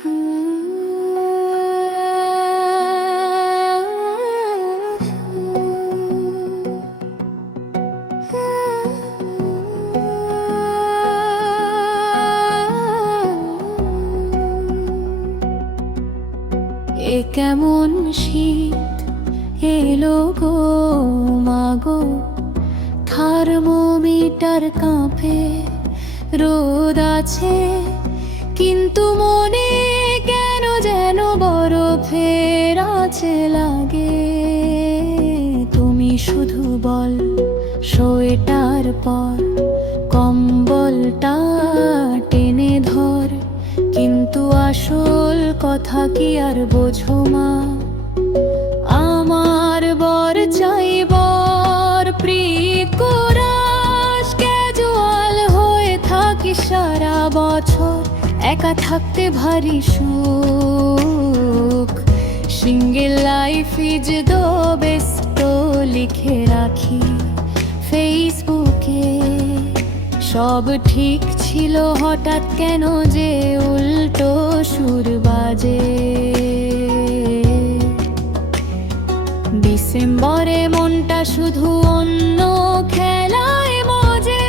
এ কেমন শীত এলো গো মাগো? থার্মোমিটার কাঁপে রোদ আছে। কিন্তু মনে কেন যেন বরফের আছে লাগে। তুমি শুধু বল সোয়েটার পর, কম্বলটা টেনে ধর। কিন্তু আসল কথা কি আর বোঝো মা? আমার বর চাই বর প্রিকোরাস ক্যাজুয়াল হয়ে থাকি সারা বছর। একা থাকতে ভারী সুখ। Single life is the best লিখে রাখি ফেসবুকে সব ঠিক ছিল হঠাৎ কেন যে উল্টো সুর বাজে। ডিসেম্বরে মনটা শুধু অন্য খেলায় মজে।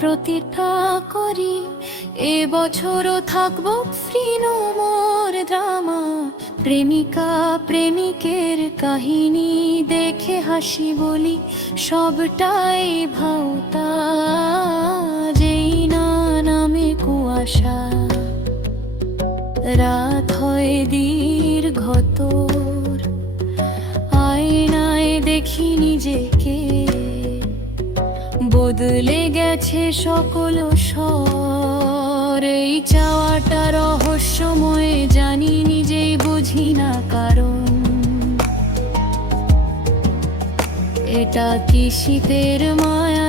প্রতিটা করি এবছরও থাকব ফ্রি মোর ড্রামা। প্রেমিকা প্রেমিকের কাহিনী দেখে হাসি বলি, সবটাই ভাওতা। যেই না নামে কুয়াশা, রাত হয় দীর্ঘতর। আয়নায় দেখি নিজেকে বদলে গেছে সকল স্বর। এই চাওয়াটা রহস্যময়, জানি নিজেই বুঝি না কারণ। এটা কি শীতের মায়া